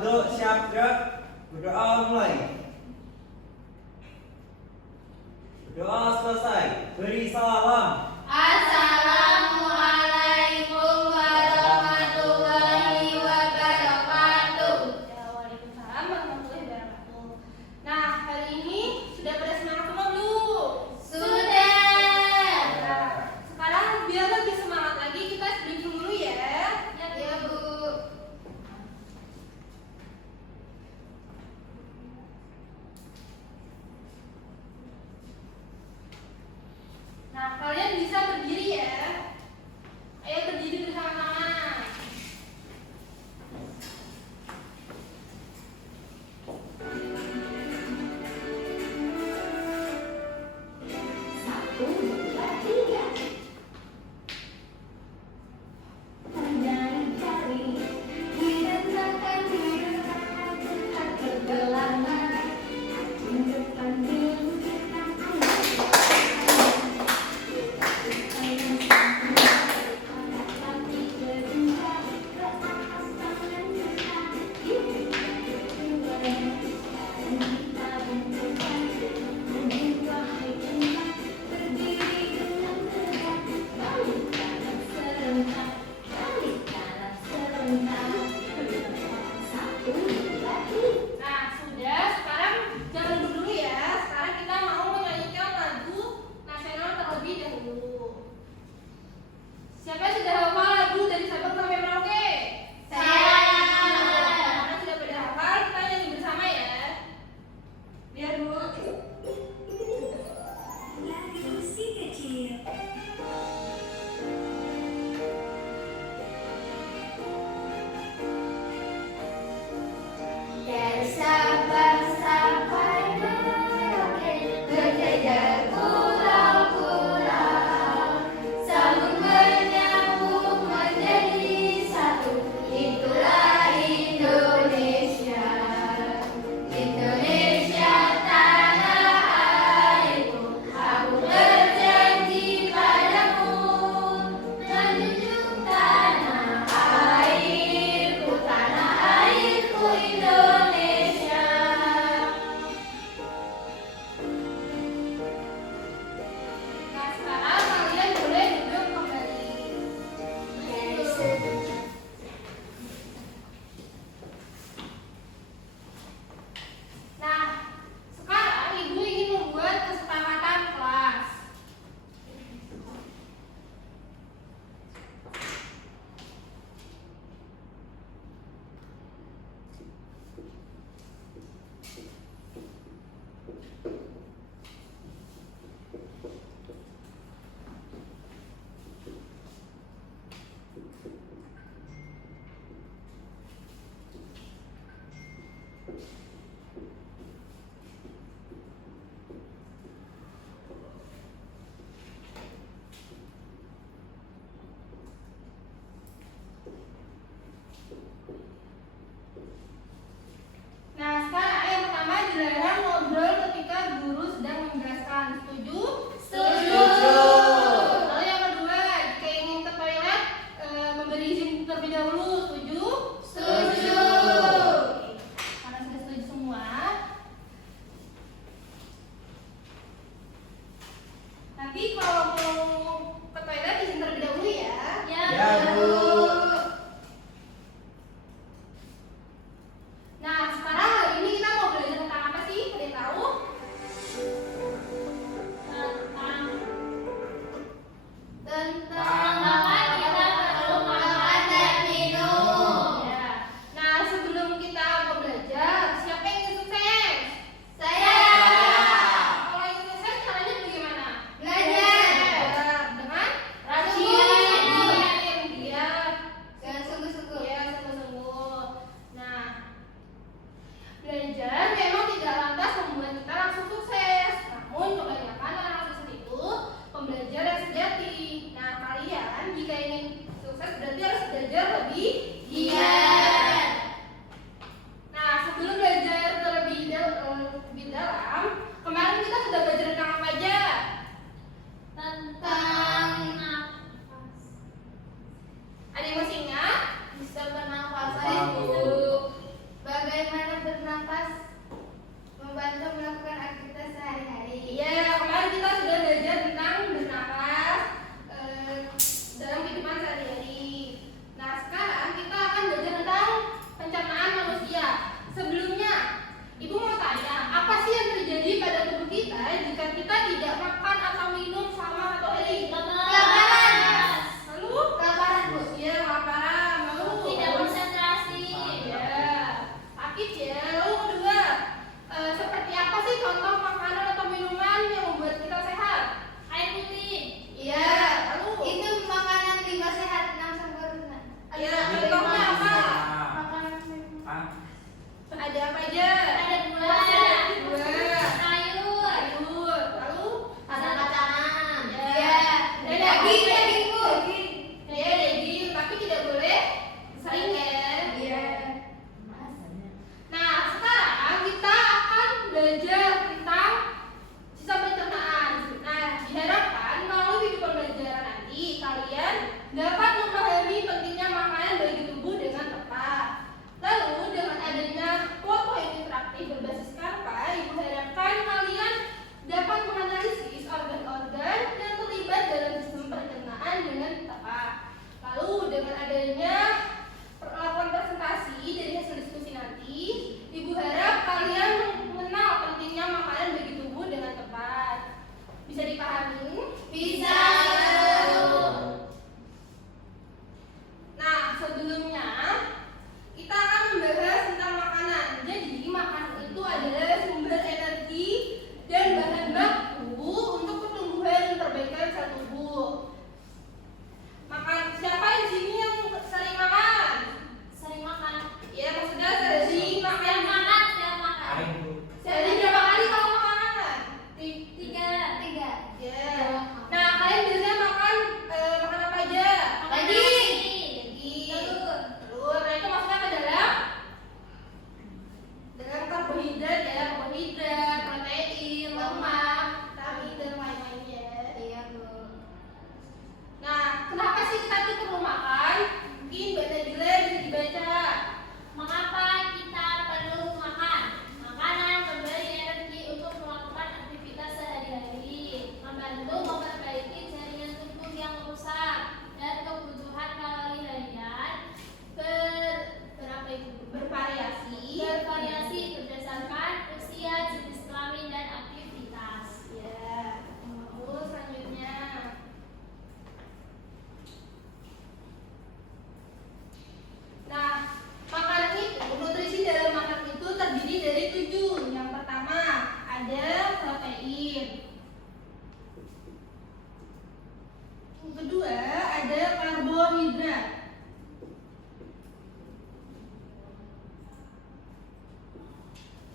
duduk, siap gerak. Berdoa mulai. Berdoa selesai. Beri salam. Assalamualaikum warahmatullahi wabarakatuh. Waalaikumsalam warahmatullahi wabarakatuh. Nah, hari ini sudah pada semangat semua belum? Sudah. Nah, sekarang biar lebih semangat lagi kita briefing dulu ya. Ya, Bu. Nah, kalian bisa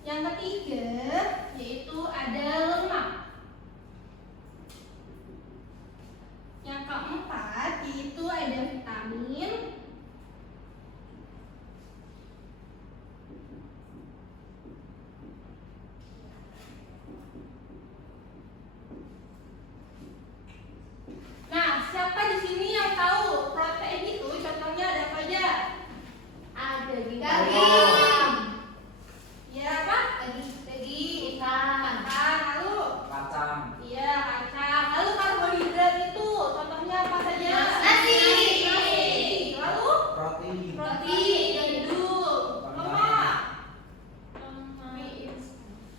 Yang ketiga yaitu ada lemak. Yang keempat yaitu ada vitamin. Nah, siapa di sini yang tahu protein itu contohnya ada apa aja? Ada Daging. Ya apa? Daging. Ikan. Lalu Kacang. iya kacang. Lalu karbohidrat itu contohnya apa saja? Nasi. Lalu Roti. roti, gandum, lemak.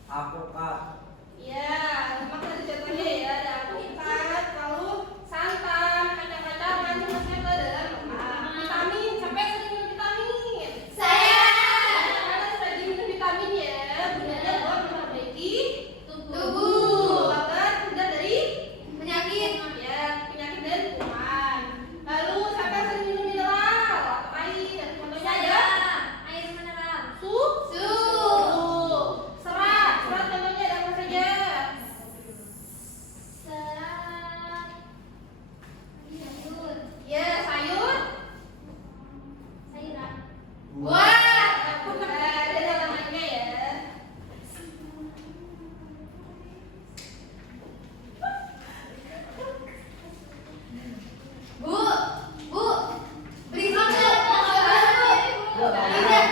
Alpukat. Iya, lemak ada contohnya ya, ada alpukat, lalu santan, kacang-kacangan, semuanya itu adalah lemak. Vitamin, siapa yang sering minum vitamin? Saya. Karena sering minum vitamin ya, gunanya buat memperbaiki Tubuh. agar terhindar dari Penyakit. ya penyakit dan kuman. Lalu siapa yang sering minum mineral atau air? Contohnya ada Saya. Air mineral. susu. Serat, serat contohnya ada apa saja? Serat. Sayur. Ya sayur. Sayuran. Wah, ada namanya ya. Bu. Bu. Beri Bu. Tidak,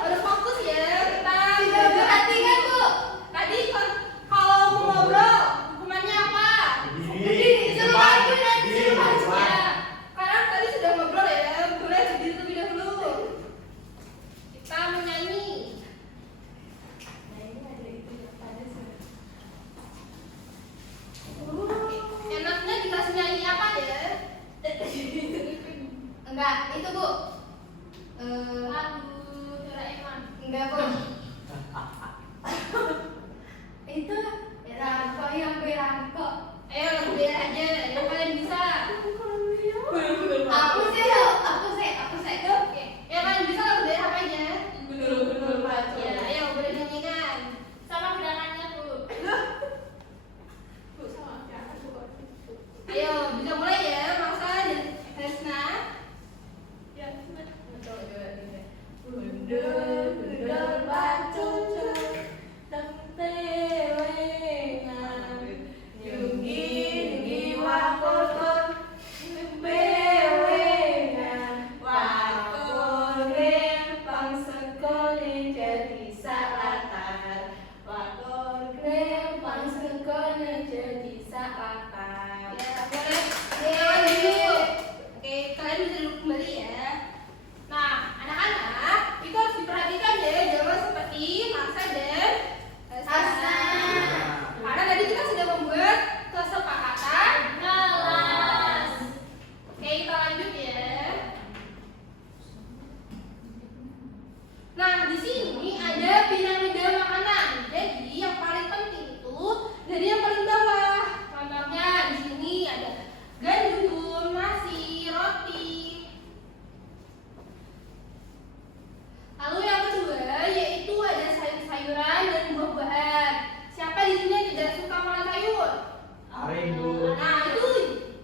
baru fokus ya kita. Tidak perhatikan, Bu. Tadi kalau mau ngobrol, hukumannya apa? Berdiri. Suruh Depan. maju dan Berdiri. suruh maju. Depan. Ya, karena tadi sudah ngobrol ya, boleh berdiri terlebih dahulu. Kita menyanyi. Enaknya dikasih nyanyi apa ya? Enggak, itu, Bu. Lagu Doraemon. Enggak, Bu. Itu Rangko yang berangkok. Ayo lagu dia aja, yang kalian bisa. Aku sih, aku sih. Oke, yang kalian bisa lagu dia apa aja? Gundul-gundul batu. Ya, ayo boleh nyanyikan. Sama gerakannya, Bu. Ayo, bisa mulai ya, Maksa dan Hesna. Ya, gundul batu. Ya, boleh. Jalan dulu. Oke, kalian bisa duduk kembali ya. Nah, anak-anak, itu harus diperhatikan ya, jangan seperti Maksa dan Hasna. Karena tadi kita sudah membuat kesepakatan Kelas. Oke, kita lanjut ya. Nah, di sini ada piramida makanan. Jadi yang paling penting itu dari yang paling bawah. Contohnya di sini ada gandum, nasi, roti. Lalu yang kedua yaitu ada sayur-sayuran dan buah-buahan. Siapa di sini yang tidak suka makan sayur? Rindu. Nah, itu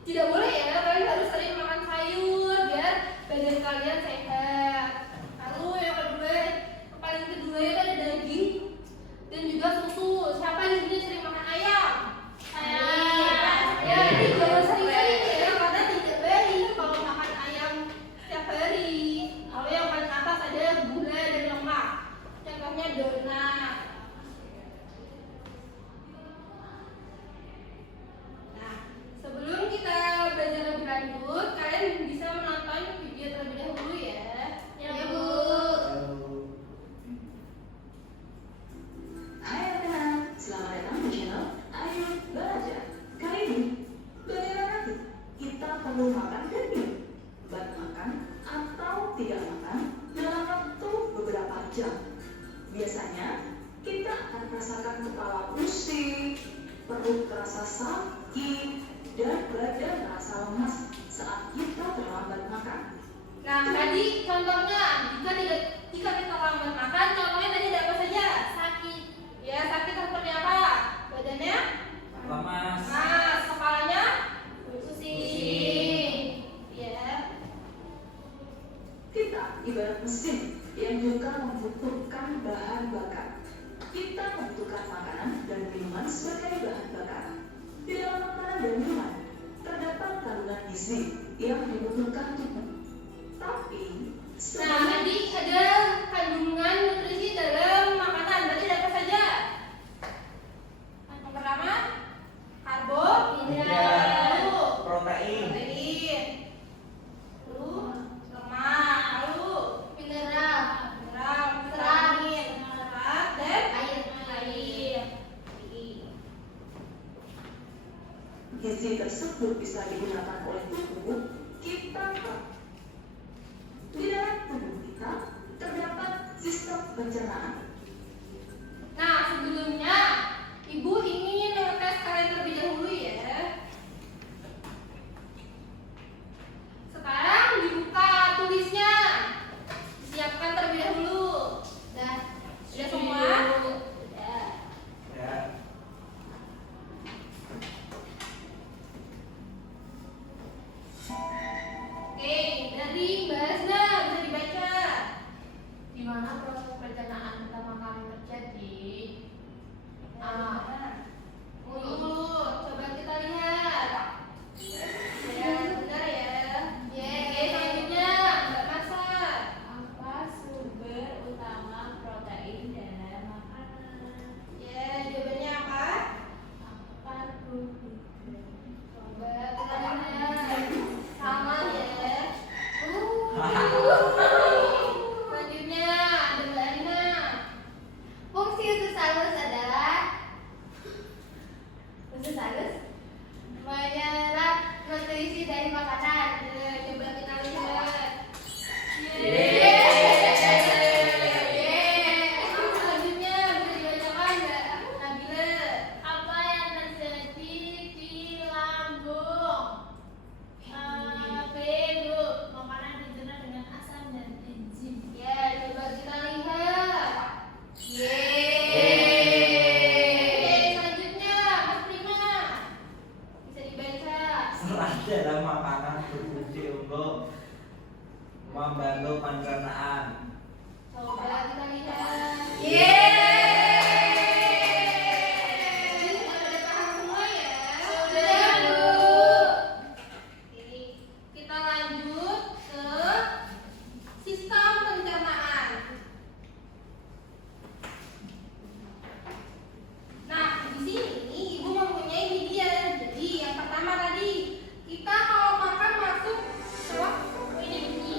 tidak boleh ya. Kalian harus sering makan sayur biar badan kalian sehat. Lalu yang kedua, yang paling kedua itu ada daging dan juga susu. Siapa di sini sering makan ayam? Ya, ini jangan sering-sering ya, karena tidak baik kalau makan ayam setiap hari. Lalu yang paling atas ada gula dan lemak. Contohnya donat. Nah, sebelum kita belajar lebih lanjut, kalian bisa menonton video terlebih dahulu ya. Ya, Bu. Hai anak-anak, selamat datang di channel Ayo Belajar. Kali ini, bagaimana kita perlu makan dan minum? Baik makan atau tidak makan dalam waktu beberapa jam. Biasanya, kita akan merasakan kepala pusing, perut terasa sakit, dan badan terasa lemas saat kita terlambat makan. Nah, tadi contohnya jika kita lambat makan, contohnya tadi ada apa saja? Sakit. akibat mesin yang juga membutuhkan bahan bakar. Kita membutuhkan makanan dan minuman sebagai bahan bakar. Di dalam makanan dan minuman terdapat kandungan gizi yang dibutuhkan tubuh. Tapi Nah, tadi ada kandungan nutrisi dalam makanan. Berarti ada apa saja? Yang pertama, karbohidrat. Lalu Protein. protein. Lalu lemak. Lalu mineral. Vitamin, serat, dan air. gizi tersebut bisa digunakan oleh tubuh kita. Di dalam tubuh kita terdapat sistem pencernaan. Nah, sebelumnya Ibu ingin mengetes kalian terlebih dahulu ya. Sekarang dibuka tulisnya. Siapkan terlebih dahulu. Sudah semua? Sudah. Ya. Oke, dari Mbak Hasna bisa dibaca. Di mana proses pencernaan pertama kali terjadi? A. Mulut, coba kita lihat. Ya, benar ya. Oke, selanjutnya Mbak Masa. Apa sumber utama protein dalam makanan? Ya, jawabannya apa? Karbohidrat. Coba kita lihat. Sama ya. Selanjutnya ada Mbak Alina. Fungsi usus halus adalah menyerap nutrisi dari makanan. Ya, coba kita lihat. Selanjutnya bisa dibacakan Mbak Nabila. Apa yang terjadi di lambung? B. Bu, makanan dicerna dengan asam dan enzim. Ya, coba kita lihat. Oke, selanjutnya Mas Prima. Bisa dibaca. Serat dalam makanan berfungsi untuk membantu pencernaan. Coba kita lihat. Jadi sudah pada paham semua ya? Sudah, Bu. Oke, kita lanjut ke sistem pencernaan. Nah, di sini Ibu mempunyai media. Jadi yang pertama tadi, kita kalau makan masuk lewat ini bunyi.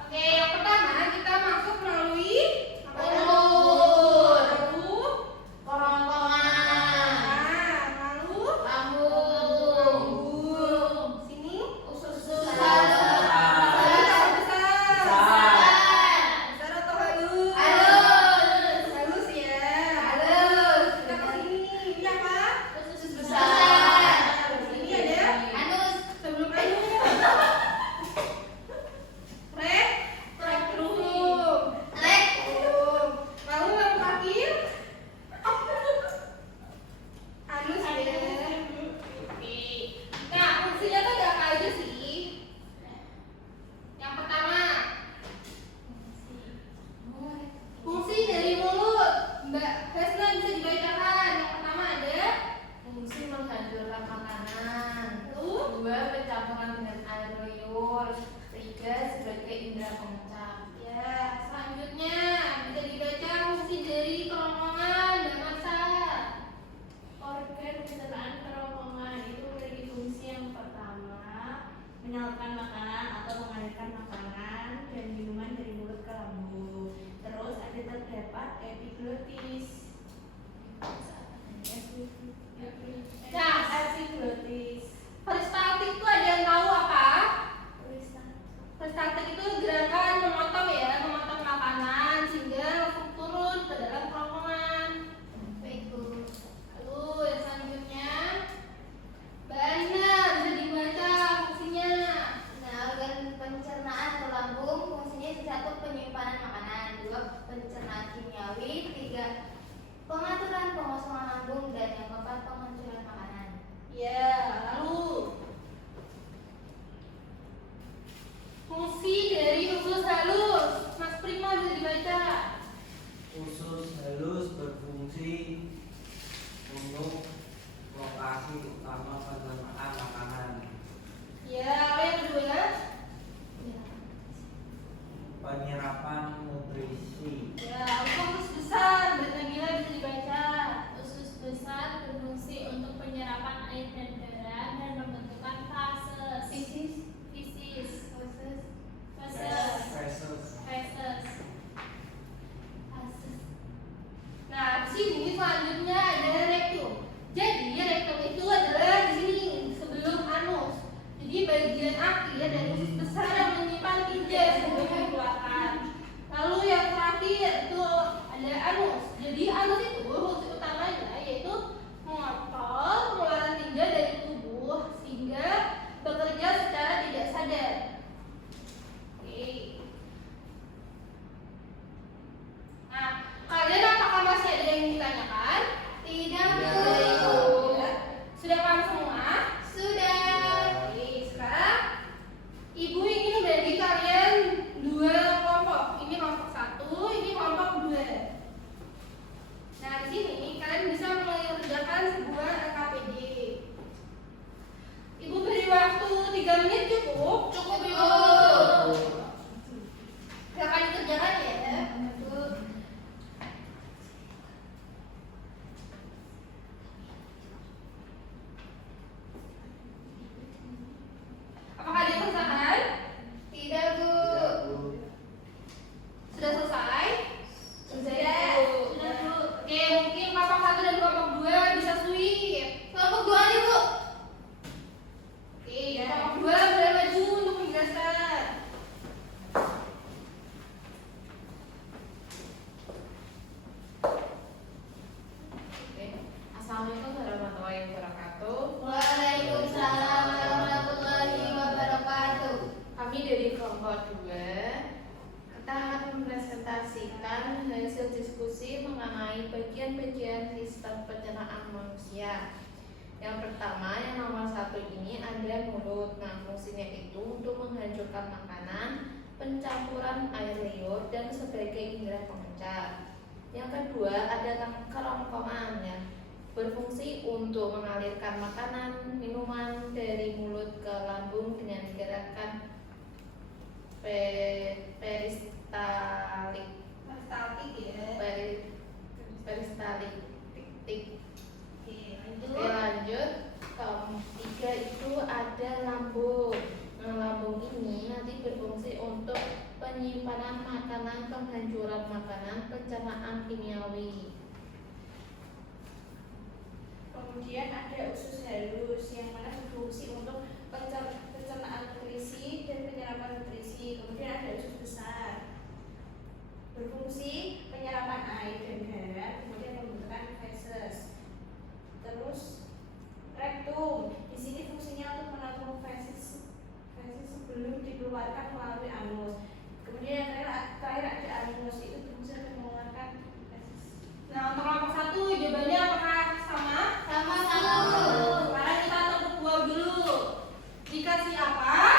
Oke, yang pertama kita masuk melalui mulut, lalu Kerongkongan, lalu lambung, sini usus halus halus, besar besar atau halus? Halus ya. Kita ke sini. Ini apa? usus besar, Ini ada anus, sebelum anus. Rektum. Lalu yang terakhir anus ya. Oke. Nah, fungsinya tuh ada apa aja sih? Yang pertama, fungsi dari mulut. Mbak Hasna bisa dibacakan. Yang pertama ada fungsi menghancurkan makanan. lalu 2. Pencampuran dengan air liur. 3. Sebagai indera pengecap. ya, selanjutnya bisa dibaca fungsi dari kerongkongan dan masa. Organ pencernaan kerongkongan itu memiliki fungsi yang pertama menyalurkan makanan atau mengalirkan makanan dan minuman dari mulut ke lambung. Terus ada terdapat epiglotis. Nah, Epiglotis. peristaltik itu ada yang tahu apa? Peristaltik itu gerakan memotong ya, memotong makanan sehingga langsung turun ke dalam kerongkongan. Baiklah. Lalu yang selanjutnya, Mbak Alina bisa dibaca fungsinya. Nah, Fungsi dari usus halus, Mas Prima bisa dibaca. Usus halus berfungsi untuk lokasi utama pencernaan makanan. Ya, lalu yang kedua. Penyerapan nutrisi. Ya, usus besar, Mbak Nabila bisa dibaca. Usus besar berfungsi untuk penyerapan air dan darah dan pembentukan fases. Fisis. Feses. Nah, di sini selanjutnya ada rektum. Jadi rektum itu adalah di sini sebelum anus. Jadi bagian akhir dari usus besar yang menyimpan tinja sebelum dikeluarkan. Lalu yang terakhir itu ada anus. Jadi anus itu fungsi utamanya yaitu mengontrol pengeluaran tinja dari tubuh sehingga bekerja secara tidak sadar. Oke. Nah, kalian apakah masih ada yang ditanyakan? Tidak, Bu. Sudah paham semua? Sudah. Oke, sekarang Ibu ingin membagi kalian dua kelompok. Ini kelompok satu, ini kelompok dua. Nah, di sini kalian bisa mengerjakan sebuah LKPD. Ibu beri waktu 3 menit cukup? Cukup, Ibu. Silakan dikerjakan ya. Apakah dikerjakan? Tidak, Bu. Sudah selesai? Sudah, Bu. Oke, mungkin kelompok 1 dan kelompok 2 bisa sweep. Kelompok 2 aja, Bu. Oke, kelompok 2 boleh maju untuk menjelaskan. Assalamualaikum warahmatullahi wabarakatuh. Waalaikumsalam warahmatullahi wabarakatuh. Kami dari kelompok 2 kita akan mempresentasikan hasil diskusi mengenai bagian-bagian sistem pencernaan manusia. Yang pertama, yang nomor 1 ini ada mulut. Nah, fungsinya itu untuk menghancurkan makanan, pencampuran air liur, dan sebagai indera pengencar. Yang kedua, ada kerongkongan ya, berfungsi untuk mengalirkan makanan, minuman dari mulut ke lambung dengan gerakan peristalik. Peristaltik ya. Peristalik. Oke, Lanjut. Ketiga itu ada lambung. Nah, lambung ini nanti berfungsi untuk penyimpanan makanan, penghancuran makanan, pencernaan kimiawi. Kemudian ada usus halus yang mana berfungsi untuk pencernaan nutrisi dan penyerapan nutrisi. Kemudian ada usus besar berfungsi penyerapan air dan darah, kemudian pembentukan feses. Terus rektum di sini fungsinya untuk menampung feses sebelum dikeluarkan melalui anus. Kemudian yang terakhir ada anus, itu berfungsi untuk mengeluarkan feses. nah untuk kelompok 1 jawabannya apakah sama? Sama. Sekarang kita tepuk gua dulu. Dikasih apa?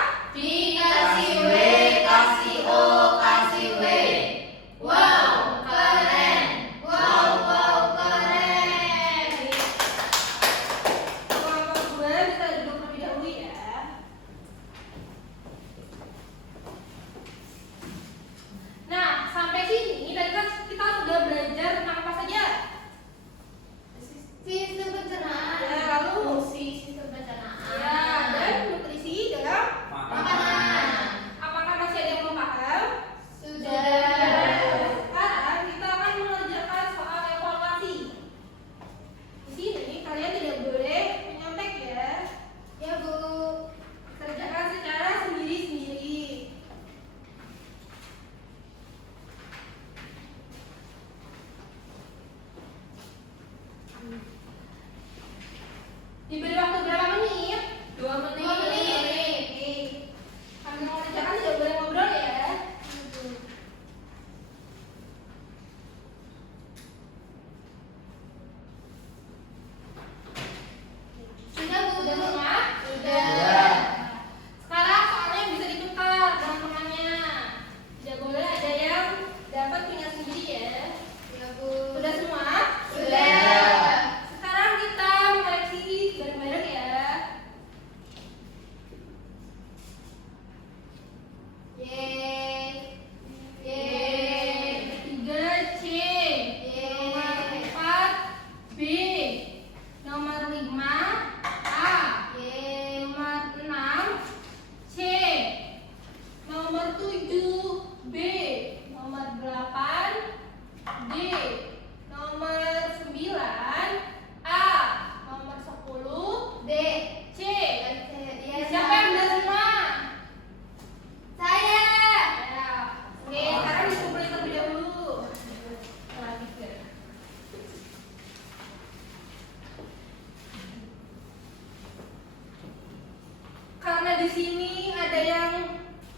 ada yang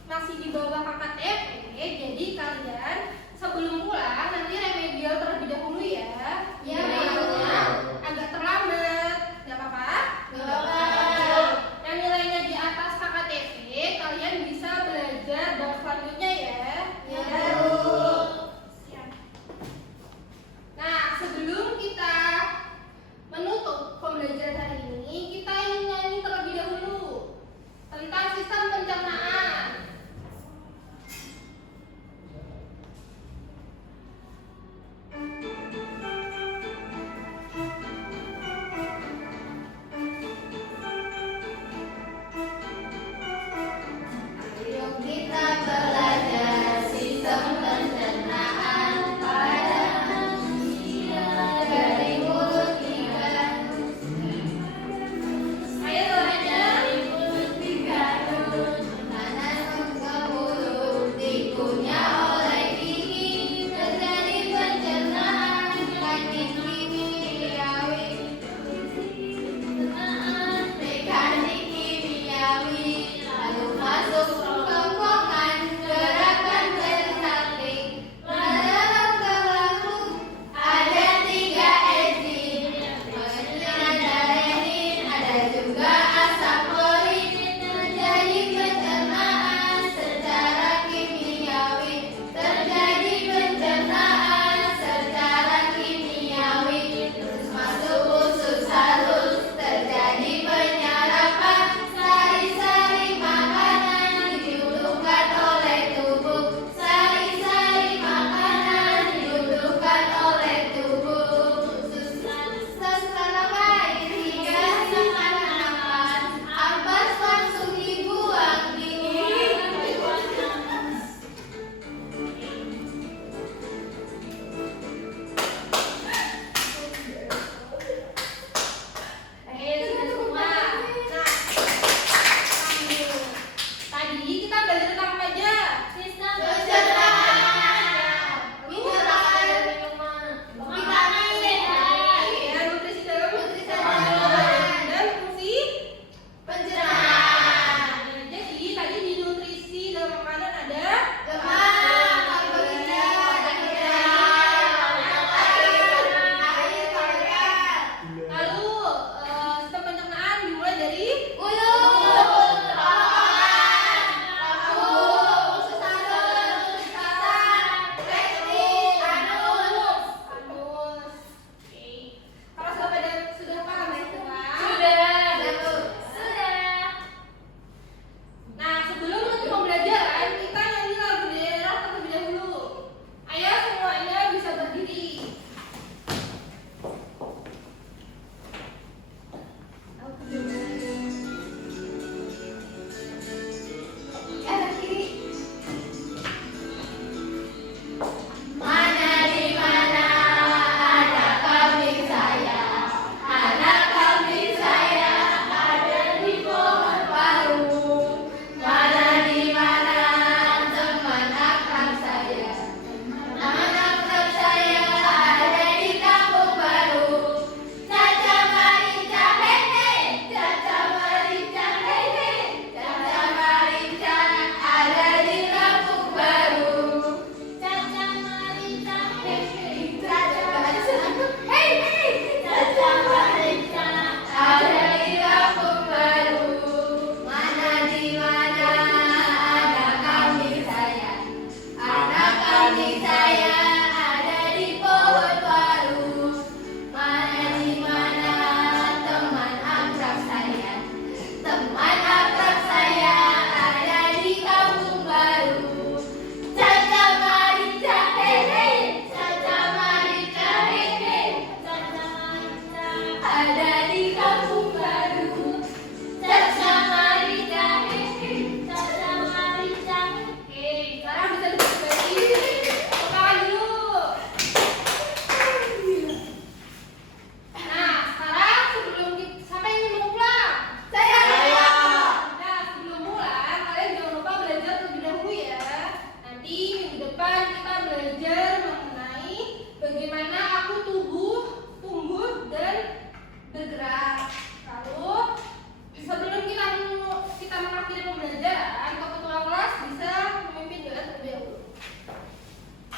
masih di bawah KKTP, jadi kalian sebelum pulang nanti remedial terlebih dahulu ya. Ya, Nilainya agak terlambat, nggak apa-apa? Nggak apa-apa. Yang nilainya di atas KKTP, kalian bisa belajar bab selanjutnya ya. Ya, Bu. Siap. Nah, sebelum kita menutup pembelajaran hari ini, kita ingin nyanyi terlebih dahulu tentang sistem pencernaan.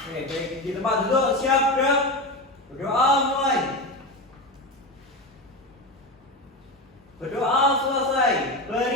Oke, baik, di tempat duduk, siap, gerak. Berdoa mulai. Berdoa selesai. Beri